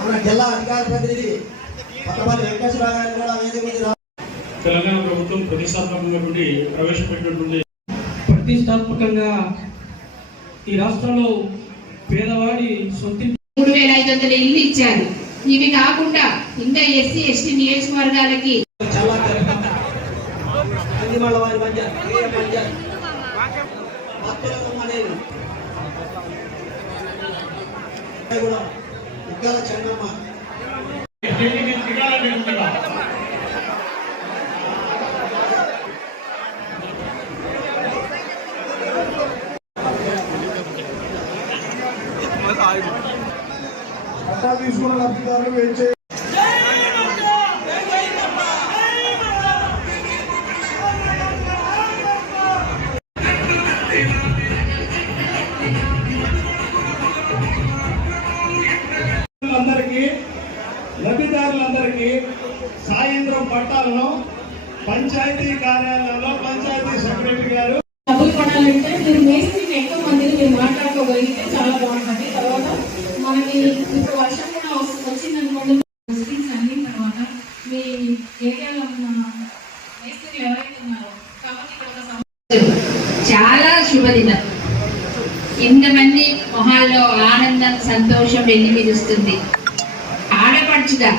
మన జిల్లా అధికార ప్రతినిధి కొత్తపల్లి వెంకటేశ్వరరావు గారిని కూడా వేదిక మీద రా- తెలంగాణ ప్రభుత్వం ప్రతిష్టాత్మకమైనటువంటి ప్రవేశపెట్టినటువంటి ప్రతిష్టాత్మకంగా ఈ రాష్ట్రంలో పేదవాడి సొంతి మూడు వేల ఐదు వందల ఇల్లు ఇచ్చారు. ఇవి కాకుండా ఇంకా ఎస్సీ ఎస్టీ నియోజకవర్గాలకి మధ్య క్రియ మధ్య భక్తులకు అనేది కూడా ఉగ్గాల చెన్నమ్మ దీనికి దిగాలని తీసుకున్న లబ్ధిదారులు వేచే సాయంత్రం పట్టాలను పంచాయతీ కార్యాలయంలో పంచాయతీ సెక్రటరీ గారు. డబ్బులు పడాలంటే మీరు మేస్త్రికి ఎక్కువ మందిని మీరు మాట్లాడుకోగలిగితే చాలా బాగుంటుంది. తర్వాత మనకి ఇప్పుడు వర్షం కూడా వస్తు- వచ్చిందనుకోండి ముస్లిమ్స్ అన్ని తర్వాత మీ ఏరియాలో ఉన్న మేస్త్రి ఎవరైతే ఉన్నారో కాబట్టి చాలా శుభదినం. ఇంతమంది మొహాల్లో ఆనందం సంతోషం వెల్లివిరుస్తుంది ఆడపడుచుగా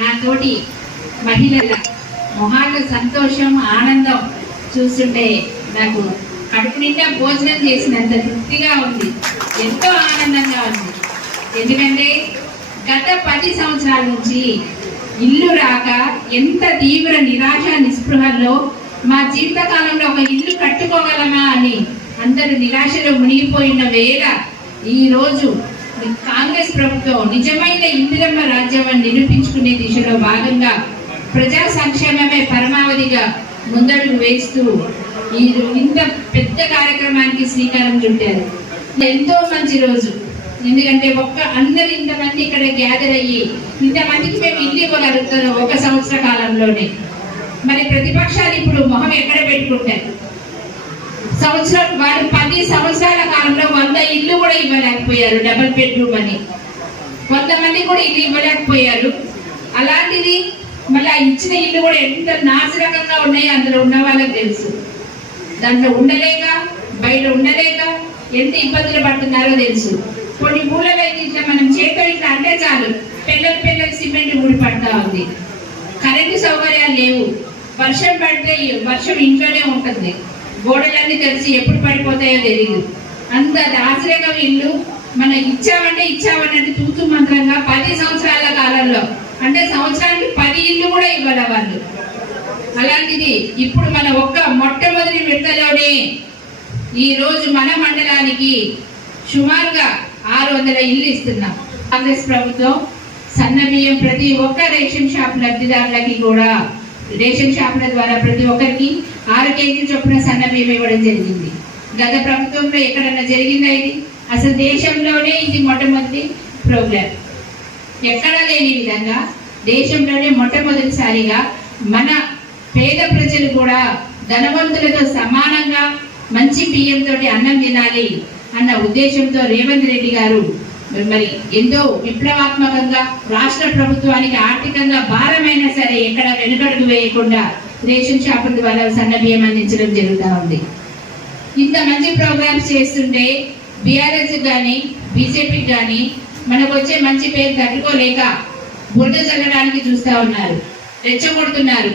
నాతోటి మహిళల మొహాల్లో సంతోషం ఆనందం చూస్తుంటే నాకు కడుపు నిండా భోజనం చేసినంత తృప్తిగా ఉంది. ఎంతో ఆనందంగా ఉంది. ఎందుకంటే గత పది సంవత్సరాల నుంచి ఇల్లు రాక ఎంత తీవ్ర నిరాశ నిస్పృహల్లో మా జీవితకాలంలో ఒక ఇల్లు కట్టుకోగలమా అని అందరూ నిరాశలో మునిగిపోయిన వేళ ఈరోజు కాంగ్రెస్ ప్రభుత్వం నిజమైన ఇందిరమ్మ రాజ్యాన్ని నిరూపించుకునే దిశలో భాగంగా ప్రజా సంక్షేమమే పరమావధిగా ముందడుగు వేస్తూ ఈ ఇంత పెద్ద కార్యక్రమానికి శ్రీకారం చుట్టారు. ఎంతో మంచి రోజు. ఎందుకంటే ఒక్క అందరు ఇంతమంది ఇక్కడ గ్యాదర్ అయ్యి ఇంతమందికి మేము ఇల్లు ఇవ్వగలుగుతున్నాం ఒక సంవత్సర కాలంలోనే. మరి ప్రతిపక్షాలు ఇప్పుడు మొహం ఎక్కడ పెట్టుకుంటారు? సంవత్సరం వారు పది సంవత్సరాల కాలంలో వంద ఇల్లు కూడా ఇవ్వలేకపోయారు డబుల్ బెడ్రూమ్ అని. కొంతమంది కూడా ఇల్లు ఇవ్వలేకపోయారు. అలాంటిది మళ్ళీ ఆ ఇచ్చిన ఇల్లు కూడా ఎంత నాసిరకంగా ఉన్నాయో అందులో ఉన్న వాళ్ళకి తెలుసు. దాంట్లో ఉండలేక బయట ఉండలేక ఎంత ఇబ్బందులు పడుతున్నారో తెలుసు. కొన్ని ఊళ్ళలో ఇట్లా మనం చేతితో అంటే చాలు. పిల్లలు పిల్లలు సిమెంట్ ఊడి పడతా ఉంది. కరెంటు సౌకర్యాలు లేవు. వర్షం పడితే వర్షం ఇంట్లోనే ఉంటుంది. గోడలన్నీ తెలిసి ఎప్పుడు పడిపోతాయో తెలియదు అంత ఆశ్రయం ఇల్లు మనం ఇచ్చామంటే ఇచ్చామన్నట్టు తూతు మంత్రంగా పది సంవత్సరాల కాలంలో. అంటే సంవత్సరానికి పది అలాంటిది ఇప్పుడు మన ఒక్క మొట్టమొదటి విడతలోనే ఈ రోజు మన మండలానికి సుమారుగా ఆరు వందల ఇల్లు ఇస్తున్నాం. కాంగ్రెస్ ప్రభుత్వం సన్న బియ్యం ప్రతి ఒక్క రేషన్ షాప్ లబ్ధిదారులకి కూడా రేషన్ షాపుల ద్వారా ప్రతి ఒక్కరికి ఆరు కేజీల చొప్పున సన్న బియ్యం ఇవ్వడం జరిగింది. గత ప్రభుత్వంలో ఎక్కడన్నా జరిగిందా ఇది? అసలు దేశంలోనే ఇది మొట్టమొదటి ప్రోగ్రామ్ ఎక్కడా లేని విధంగా దేశంలోనే మొట్టమొదటిసారిగా మన పేద ప్రజలు కూడా ధనవంతులతో సమానంగా మంచి బియ్యంతో అన్నం తినాలి అన్న ఉద్దేశంతో రేవంత్ రెడ్డి గారు మరి ఎంతో విప్లవాత్మకంగా రాష్ట్ర ప్రభుత్వానికి ఆర్థికంగా భారమైనా సరే ఎక్కడ వెనుకడుగు వేయకుండా రేషన్ షాపుల ద్వారా సన్న బియ్యం అందించడం జరుగుతూ ఉంది. ఇంత మంచి ప్రోగ్రామ్స్ చేస్తుంటే బీఆర్ఎస్ కానీ బీజేపీకి కానీ మనకు వచ్చే మంచి పేరు తట్టుకోలేక బురద చల్లడానికి చూస్తా ఉన్నారు. రెచ్చగొడుతున్నారు.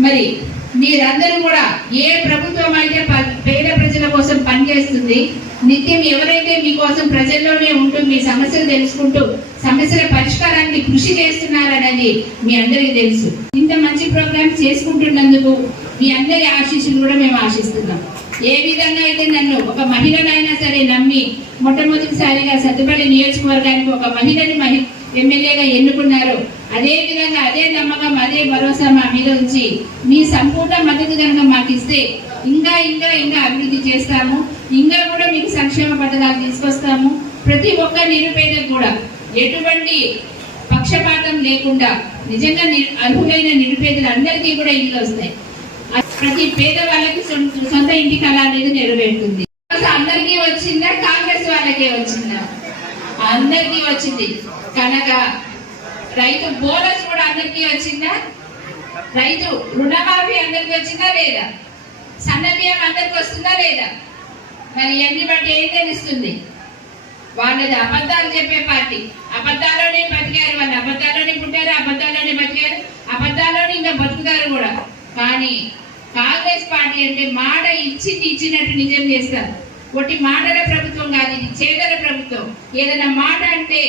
మరి మీరందరూ కూడా ఏ ప్రభుత్వం అయితే ప- పేద ప్రజల కోసం పనిచేస్తుంది నిత్యం ఎవరైతే మీకోసం ప్రజల్లోనే ఉంటూ మీ సమస్యలు తెలుసుకుంటూ సమస్యల పరిష్కారానికి కృషి చేస్తున్నారనేది మీ అందరికీ తెలుసు. ఇంత మంచి ప్రోగ్రామ్స్ చేసుకుంటున్నందుకు మీ అందరి ఆశీస్సులు కూడా మేము ఆశిస్తున్నాం. ఏ విధంగా అయితే నన్ను ఒక మహిళనైనా సరే నమ్మి మొట్టమొదటిసారిగా సత్తుపల్లి నియోజకవర్గానికి ఒక మహిళని మహి ఎమ్మెల్యేగా ఎన్నుకున్నారు. అదే విధంగా అదే నమ్మకం అదే భరోసా మా మీద ఉంచి మీ సంపూర్ణ మద్దతు కనుక మాకు ఇస్తే ఇంకా ఇంకా ఇంకా అభివృద్ధి చేస్తాము. ఇంకా కూడా మీకు సంక్షేమ పథకాలు తీసుకొస్తాము. ప్రతి ఒక్క నిరుపేదకు కూడా ఎటువంటి పక్షపాతం లేకుండా నిజంగా ని- అర్హులైన నిరుపేదలందరికీ కూడా ఇల్లు వస్తాయి. ప్రతి పేద వాళ్ళకి సొంత సొంత ఇంటి కళ అనేది నెరవేరుతుంది. అందరికీ వచ్చిందా? కాంగ్రెస్ వాళ్ళకే వచ్చిందా? అందరికీ వచ్చింది. కనుక రైతు బోనస్ కూడా అందరికీ వచ్చిందా? రైతు రుణమాఫీ అందరికి వచ్చిందా లేదా? సన్న బియ్యం అందరికి వస్తుందా లేదా? మరి ఎన్ని బట్టి ఏం తెలుస్తుంది? వాళ్ళది అబద్ధాలు చెప్పే పార్టీ. అబద్ధాల్లోనే బతికారు వాళ్ళు. అబద్ధాల్లోనే పుట్టారు అబద్ధాల్లోనే బతికారు అబద్ధాల్లోనే ఇంకా బతుకుతారు కూడా. కానీ కాంగ్రెస్ పార్టీ అంటే మాట ఇచ్చింది ఇచ్చినట్టు నిజం చేస్తారు. ఒకటి మాటల ప్రభుత్వం కాదు ఇది చేదల ప్రభుత్వం. ఏదైనా మాట అంటే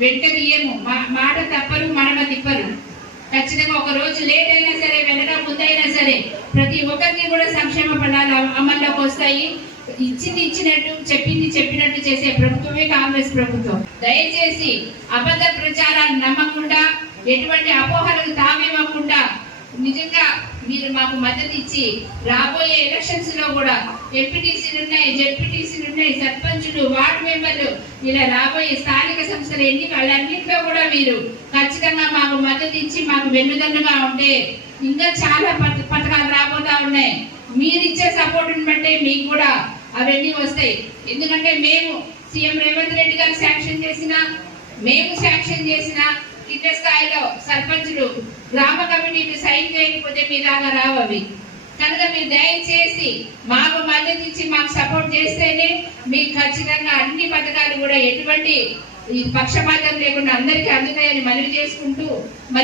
వెంట తీయము మా- మాట తప్పరు మడమ తిప్పరు. ఖచ్చితంగా ఒక రోజు లేట్ అయినా సరే వెనక ముందైనా సరే ప్రతి ఒక్కరికి కూడా సంక్షేమ ఫలాలు అమల్లోకి వస్తాయి. ఇచ్చింది ఇచ్చినట్టు చెప్పింది చెప్పినట్టు చేసే ప్రభుత్వమే కాంగ్రెస్ ప్రభుత్వం. దయచేసి అబద్ధ ప్రచారాలు నమ్మకుండా ఎటువంటి అపోహలకు తావివ్వకుండా నిజంగా మీరు మాకు మద్దతు ఇచ్చి రాబోయే ఎలక్షన్స్లో కూడా ఎంపీటీసీలు ఉన్నాయి జెడ్పీటీసీలు ఉన్నాయి సర్పంచులు వార్డు మెంబర్లు ఇలా రాబోయే స్థానిక సంస్థల ఎన్నికలన్నింటిలో కూడా మీరు ఖచ్చితంగా మాకు మద్దతు ఇచ్చి మాకు వెన్నుదన్నుగా ఉంటే ఇంకా చాలా పథకాలు రాబోతా ఉన్నాయి. మీరు ఇచ్చే సపోర్ట్ని బట్టే మీకు కూడా అవన్నీ వస్తాయి. ఎందుకంటే మేము సీఎం రేవంత్ రెడ్డి గారు శాంక్షన్ చేసిన మేము శాంక్షన్ చేసిన కింద స్థాయిలో సర్పంచులు గ్రామ కమిటీలు సైన్ చేయకపోతే మీ దాకా రావు కనుక మీరు దయచేసి మాకు మద్దతు ఇచ్చి మాకు సపోర్ట్ చేస్తేనే మీకు ఖచ్చితంగా అన్ని పథకాలు కూడా ఎటువంటి ఈ పక్షపాతం లేకుండా అందరికీ అందుతాయని మనవి చేసుకుంటూ